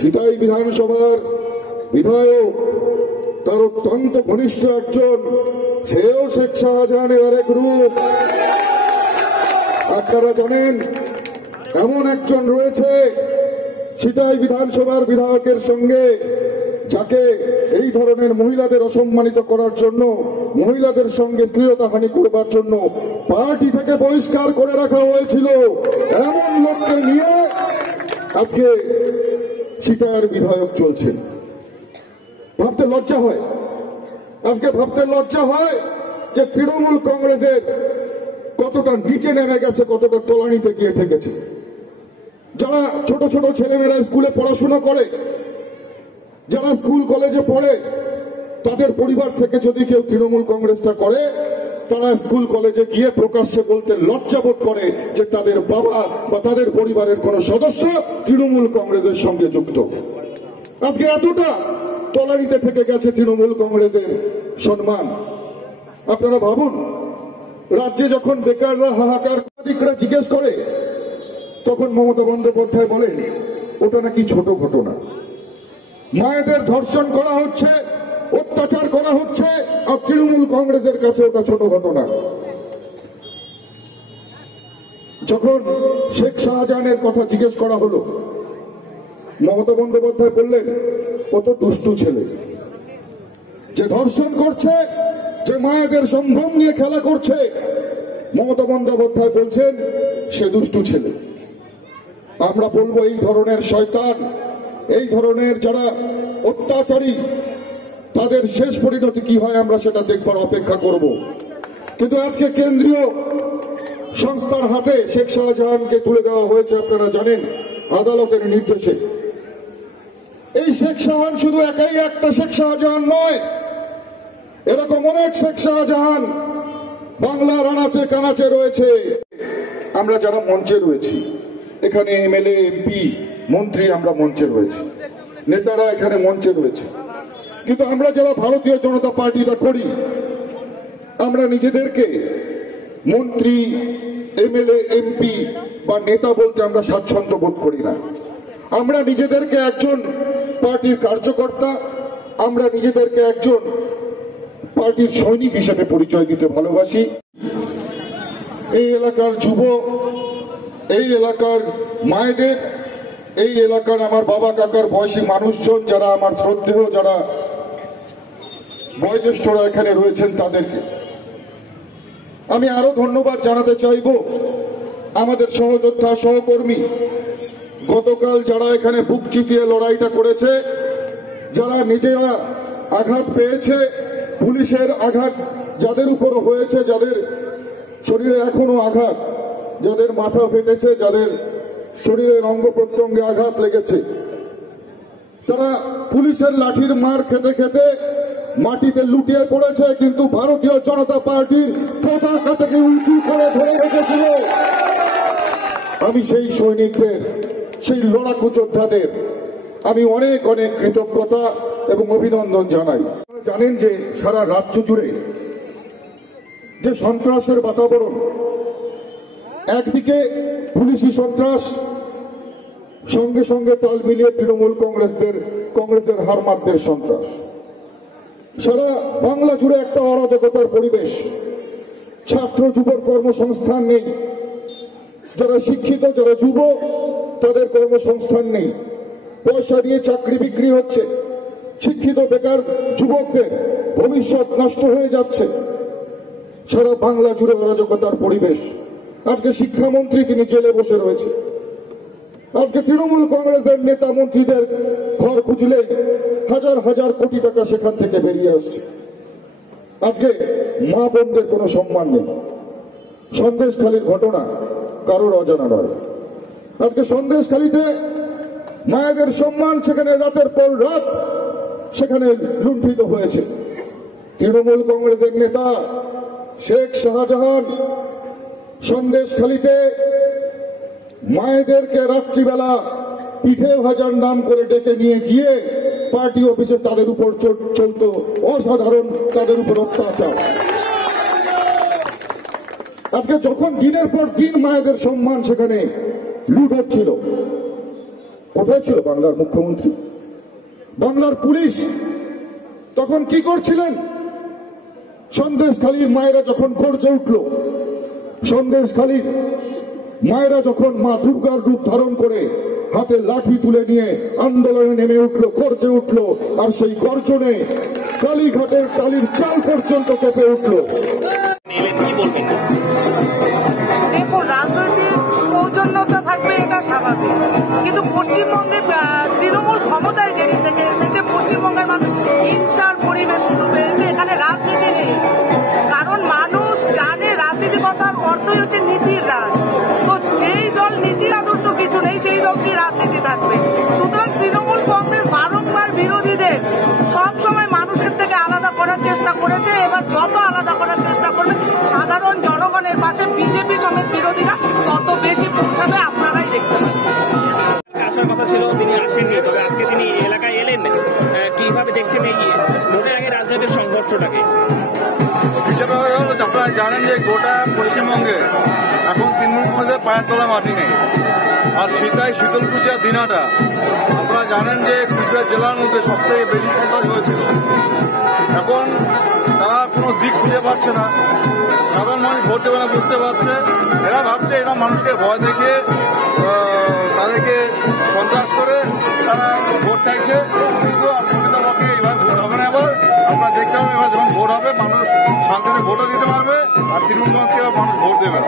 সিতাই বিধানসভার বিধায়ক, তার অত্যন্ত ঘনিষ্ঠ একজন, সেও শেখ শাহজাহানের আরেক রূপ। আপনারা জানেন এমন একজন রয়েছে সিতাই বিধানসভার বিধায়কের সঙ্গে, যাকে এই ধরনের মহিলাদের অসম্মানিত করার জন্য, মহিলাদের সঙ্গে শ্লীলতাহানি করবার জন্য পার্টি থেকে বহিষ্কার করে রাখা হয়েছিল। এমন লোককে নিয়ে আজকে সিতাইয়ের বিধায়ক চলছেন। ভাবতে লজ্জা হয়, আজকে ভাবতে লজ্জা হয় যে তৃণমূল কংগ্রেসের কতটা নিচে নেমে গেছে, কতটা তলানিতে গিয়ে ঠেকেছে। যারা ছোট ছোট ছেলেমেয়েরা স্কুলে পড়াশোনা করে, যারা স্কুল কলেজে পড়ে, তাদের পরিবার থেকে যদি কেউ তৃণমূল কংগ্রেসটা করে, তারা স্কুল কলেজে গিয়ে প্রকাশ্যে বলতে লজ্জা বোধ করে যে তাদের বাবা বা তাদের পরিবারের কোন সদস্য তৃণমূল কংগ্রেসের সঙ্গে যুক্ত। আজকে এতটা তলানিতে থেকে গেছে তৃণমূল কংগ্রেসের সম্মান। আপনারা ভাবুন, রাজ্যে যখন বেকাররা হাহাকার করে জিজ্ঞেস করে, তখন মমতা বন্দ্যোপাধ্যায় বলেন ওটা নাকি ছোট ঘটনা। মায়েদের ধর্ষণ করা হচ্ছে, অত্যাচার করা হচ্ছে, আর তৃণমূল কংগ্রেসের কাছে ওটা ছোট ঘটনা। যখন শেখ শাহজাহানের কথা জিজ্ঞেস করা হলো, মমতা বন্দ্যোপাধ্যায় বললেন ও তো দুষ্টু ছেলে, যে ধর্ষণ করছে, যে মায়েদের সম্ভ্রম নিয়ে খেলা করছে। মমতা বন্দ্যোপাধ্যায় বলছেন সে দুষ্টু ছেলে। আমরা বলবো এই ধরনের শয়তান, এই ধরনের যারা অত্যাচারী, তাদের শেষ পরিণতি কি হয় আমরা সেটা দেখবার অপেক্ষা করব। কিন্তু আজকে কেন্দ্রীয় সংস্থার হাতে শেখ শাহজাহানকে তুলে দেওয়া হয়েছে, আপনারা জানেন, আদালতের নির্দেশে। এই শেখ শাহজাহান শুধু একাই একটা শেখ শাহজাহান নয়, এরকম অনেক শেখ শাহজাহান বাংলার আনাচে কানাচে রয়েছে। আমরা যারা মঞ্চে রয়েছি, এখানে এমএলএ, এমপি, মন্ত্রী, আমরা মঞ্চে রয়েছি, নেতারা এখানে মঞ্চে রয়েছে। কিন্তু আমরা যারা ভারতীয় জনতা পার্টিটা করি, আমরা নিজেদেরকে মন্ত্রী, এমএলএ, এমপি বা নেতা বলতে আমরা স্বাচ্ছন্দ্য বোধ করি না। আমরা নিজেদেরকে একজন পার্টির কার্যকর্তা, আমরা নিজেদেরকে একজন পার্টির সৈনিক হিসেবে পরিচয় দিতে ভালোবাসি। এই এলাকার যুব, এই এলাকার মায়েদের, এই এলাকার আমার বাবা কাকার বয়সী মানুষজন, যারা আমার শ্রদ্ধেয়, যারা বয়োজ্যেষ্ঠরা এখানে রয়েছেন, তাদেরকে আমি আরো ধন্যবাদ জানাতে চাইব। আমাদের সহযোদ্ধা, সহকর্মী, গতকাল যারা এখানে বুক চিতিয়ে লড়াইটা করেছে, যারা নিজেরা আঘাত পেয়েছে, পুলিশের আঘাত যাদের উপর হয়েছে, যাদের শরীরে এখনো আঘাত, যাদের মাথা ফেটেছে, যাদের শরীরের অঙ্গ প্রত্যঙ্গে আঘাত লেগেছে, তারা পুলিশের লাঠির মার খেতে খেতে মাটিতে লুটিয়ে পড়েছে, কিন্তু ভারতীয় জনতা পার্টির পতাকাটাকে উঁচু করে ধরে রেখেছিল। আমি সেই সৈনিকদের, সেই লড়াকু যোদ্ধাদের আমি অনেক অনেক কৃতজ্ঞতা এবং অভিনন্দন জানাই। আপনারা জানেন যে সারা রাজ্য জুড়ে যে সন্ত্রাসের বাতাবরণ, একদিকে পুলিশি সন্ত্রাস, সঙ্গে সঙ্গে তাল মিলিয়ে তৃণমূল কংগ্রেসের হারমাতদের সন্ত্রাস, সারা বাংলা জুড়ে একটা অরাজকতার পরিবেশ। ছাত্র যুবর কর্মসংস্থান নেই, যারা শিক্ষিত, যারা যুব, তাদের কর্মসংস্থান নেই, পয়সা দিয়ে চাকরি বিক্রি হচ্ছে, শিক্ষিত বেকার যুবকদের ভবিষ্যৎ নষ্ট হয়ে যাচ্ছে, সারা বাংলা জুড়ে অরাজকতার পরিবেশ। আজকে শিক্ষামন্ত্রী তিনি জেলে বসে রয়েছে। আজকে তৃণমূল কংগ্রেসের নেতা মন্ত্রীদের ঘর খুঁজলে হাজার হাজার কোটি টাকা সেখান থেকে বেরিয়ে আসছে। আজকে মা বোনদের কোনো সম্মান নেই। সন্দেশখালীর ঘটনা কারোর অজানা নয়। আজকে সন্দেশখালীতে মায়েদের সম্মান সেখানে রাতের পর রাত সেখানে লুণ্ঠিত হয়েছে। তৃণমূল কংগ্রেসের নেতা শেখ শাহজাহান সন্দেশখালীতে মায়েদেরকে রাত্রিবেলা পিঠে ভাজার নাম করে ডেকে নিয়ে গিয়ে পার্টি অফিসে তাদের উপর চলত অসাধারণ, তাদের উপর অত্যাচার। আজকে যখন দিনের পর দিন মায়েদের সম্মান সেখানে লুট হচ্ছিল, কোথায় ছিল বাংলার মুখ্যমন্ত্রী, বাংলার পুলিশ? তখন কি করছিলেন? সন্দেশখালীর মায়েরা যখন গর্জে উঠল, সন্দেশখালীর মায়েরা যখন মা দুর্গার রূপ ধারণ করে হাতে লাঠি তুলে নিয়ে আন্দোলনে নেমে উঠল, গর্জে উঠল, আর সেই গর্জনে কালীঘাটের টালির চাল পর্যন্ত কেঁপে উঠল। দেখুন, রাজনৈতিক সৌজন্যতা থাকবে এটা স্বাভাবিক, কিন্তু পশ্চিমবঙ্গে তৃণমূল ক্ষমতায় যেদিন থেকে এসেছে পশ্চিমবঙ্গের মানুষ হিংসার পরিবেশ শুরু পেয়েছে। এখানে রাজনীতি নেই, কারণ মানুষ জানে রাজনীতি কথার অর্থই হচ্ছে নীতির রাজ। তো যেই দল নীতি আদর্শ কিছু নেই সেই দল কি রাজনীতি থাকবে? সুতরাং তৃণমূল কংগ্রেস বারংবার বিরোধীদের সব সময় মানুষের থেকে আলাদা করার চেষ্টা করেছে। এবার যত আলাদা করার চেষ্টা করবে সাধারণ জনগণের পাশে বিজেপি সমেত বিরোধীরা তত বেশি পৌঁছাবে, আপনারাই দেখতে পাবেন। আসার কথা ছিল, তিনি আসেননি, তবে আজকে তিনি এলাকায় এলেন। কিভাবে দেখছেন এই ভোটের আগে রাজনৈতিক সংঘর্ষটাকে? আপনারা জানেন যে গোটা পশ্চিমবঙ্গে এখন তৃণমূল কংগ্রেসের পায়ের তোলা মাটি নেই। আর সেটাই শীতলকুচিয়া দিনাটা, আপনারা জানেন যে কুচবিহার জেলার মধ্যে সবথেকে বেশি সন্ত্রাস হয়েছিল। এখন তারা কোনো দিক খুঁজে পাচ্ছে না, সাধারণ মানুষ ভোট দেবে না বুঝতে পারছে। এরা ভাবছে এরা মানুষকে ভয় দেখিয়ে তাদেরকে সন্ত্রাস করে তারা ভোট চাইছে, কিন্তু প্রকৃতপক্ষে এইভাবে ভোট হবে না। এবার আপনারা দেখতে হবে, এবার যখন ভোট হবে মানুষ শান্তিতে ভোটও দিতে পারবে, আর তৃণমূল কংগ্রেসকে মানুষ ভোট দেবে।